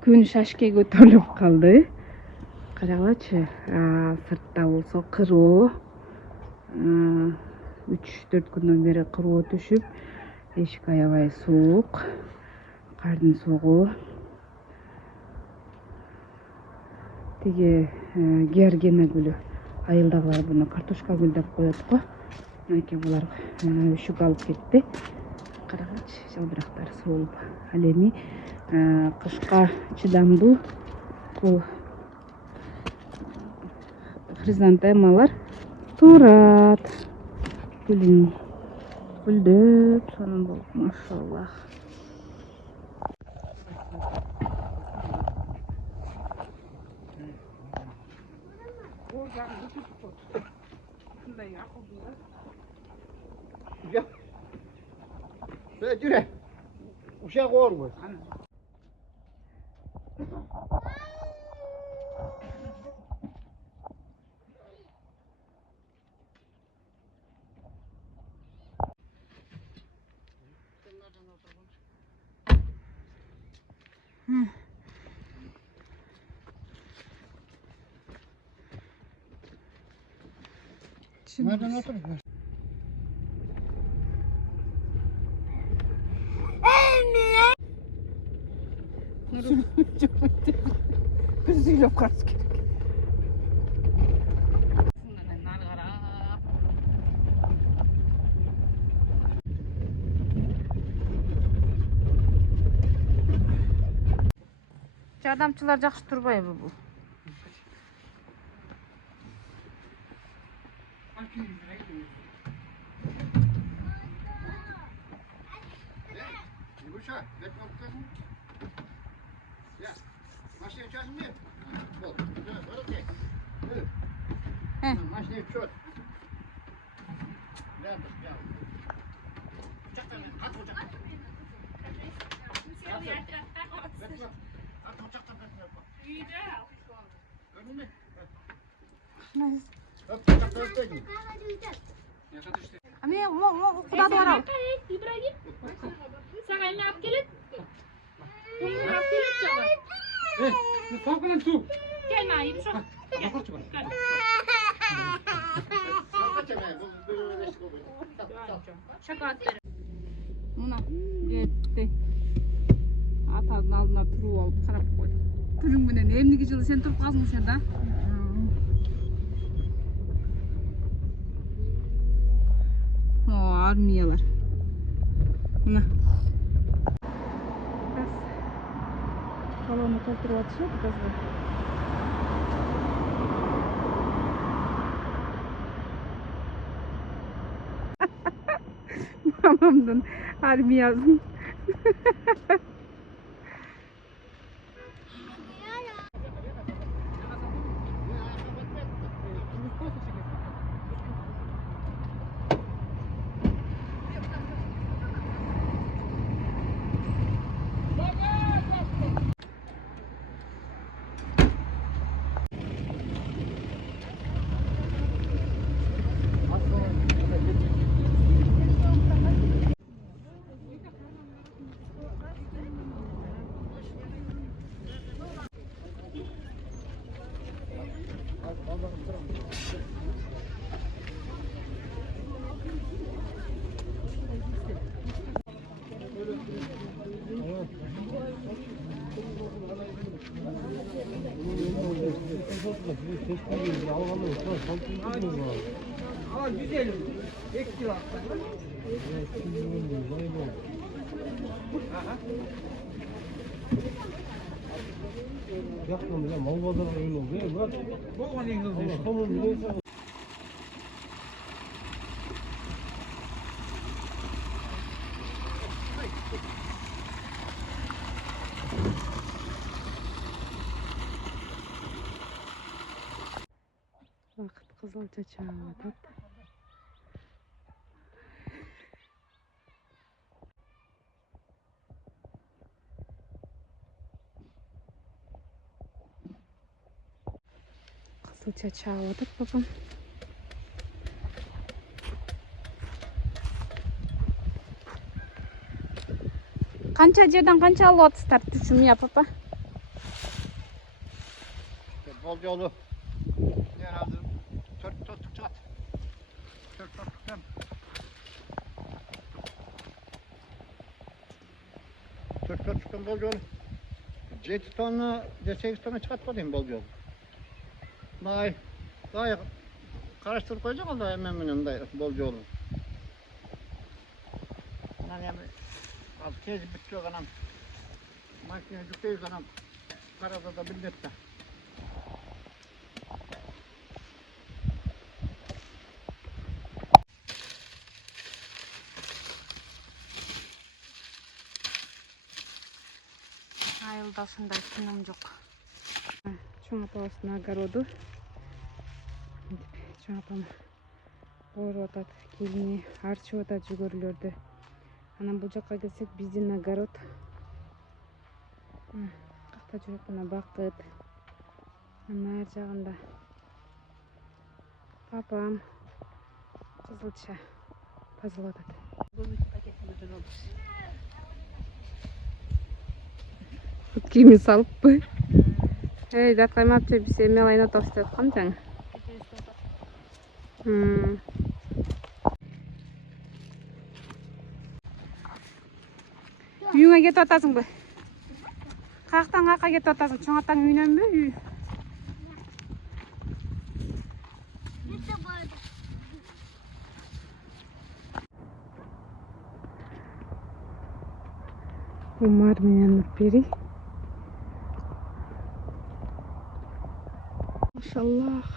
Күн шашке көтөрүлүп калды. Карагычы, сыртта болсо кыроо. 3-4 күндөн бери кыроо түшүп, эшик аябай суук. Кардын согуу. Тиги георгина гүлү. Айылдагылар буну картошка гүл деп коет го. Мынакей булар үшүк алып кетти. Карагычы, жалбырактар солуп. Ал эми кышка чыдамдуу бул хризантемалар турат. Гүлдөп сонун болуп, машаллах. Жүре. Uşak var mı? Nereden oturuyorsun? Kızıyla kaç kere. Жардамчылар жакшы турбайбы бул? Uşak, bekle bakalım. Ya, машина açalım mı? Bol. Okey. Машина чёт. Рядом, рядом. Uçaktan, at uçaktan. Bekle. At uçaktan bekle. Gördün mü? Hop, uçaktan bekle. Ами, куда барам? İbrahim. Sen elini alıp gelin. Bunu alıp gelin sana. Soğuk bilen su. Gelme ayıp şu. Yaparçı bana. Gel. Şaka atlarım. Мына кетти. Атанын алдына туруп алып карап койду. Күнүң менен эмнеге жылы сен туруп калдың сен да? Армиялар. Мына. Колонну толтуруп атышат газга. Mamamdın armiyasın. Yapmam ya mal bazarı öyle oluyor. Bak. Bu onun İngilizce. Tamam neyse. Vaqt qizilcha chaqadi. Qizilcha chaqadi babam. Qancha yerdan qancha olib o'tibsizlar tushum ya papa? bol yolu. Herhalde 4 saat. 4 saat. 4 saat bol yolu. 7 tonna, 8 tonna çıkartmadım bol yolu. Daha karıştırıp koyacağım da hemen önünde bol yolu. Yani az kez bitiyor anam. Makine yükleyiz anam. Karada da millette. Айылдашында күнім жоқ. Чоң апабыздың огороды. Чоң апам ойрып атат, келине арчып атат жүгөрүлөрдү. Анан бул жакка келсек биздин огород. Какта жүрөт мына бакыт. Анын ар жагында папам кызылча тазалап атат. Кийими салыппы? Эй, дат каймапчы биз эме алайын атабыз деп аткан жаңы. Үйүңө кетип атасыңбы? Каяктан каяка кетип атасың? Чоң атаң үйүнөнбү? Үй. Умар менен Нурпери. Машаллах.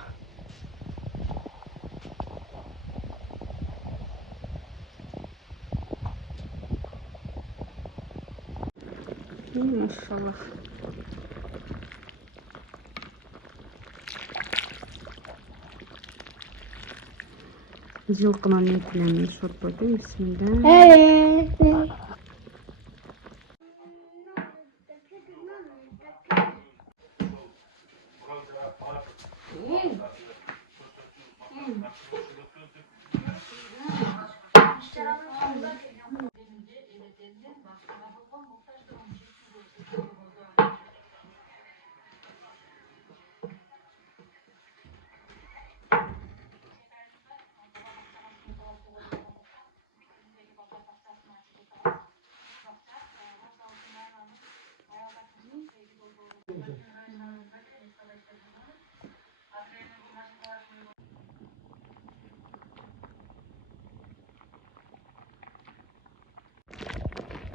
Машаллах. Жылкынан этилен шорпойду. Бисмилlah.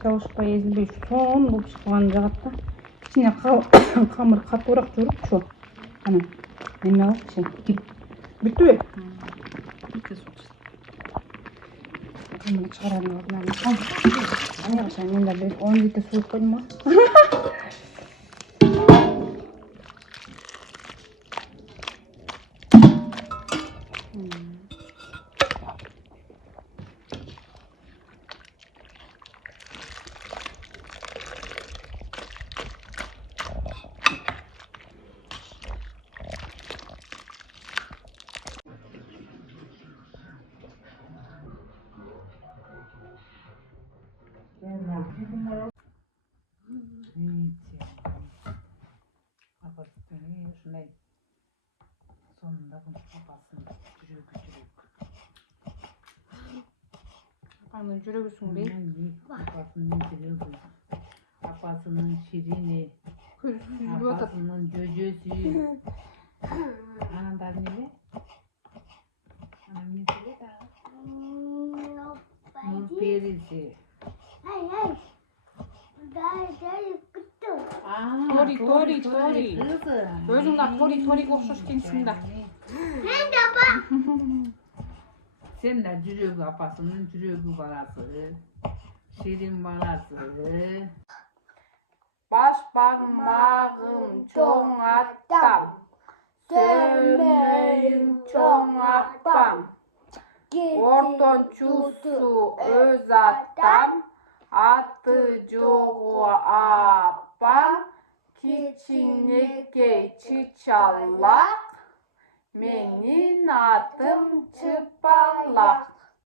Çalışıp ezilбей son болып шыққан жағатта. İçine қамыр қатуырақ жүріп şu. Ana неме алып şey. Bitti mi? Bitti sonuçta. Қамырды шығаратын орнына. Ана қашан мен де 10 litre su koydum mu? Şunday sonunda bunu kapatsın. Жүрек. Apamın жүрегісің бе? Апасының жүрегі. Апасының ширини. Апасының жөжөсү. Анандары неме? Анам несіле да? Нурпериси. Тори. Өзің да Ториге ұқсас екенсің да. Sen de жүрегі апасының жүрегі баласы. Şirin balası. Baş parmağım çoğ attam. Sövmeyim çoğ attam. Ortonçusu öz attam. Atı çoğu apam. Kiçineke çiçallak. Menin atım çıpallak.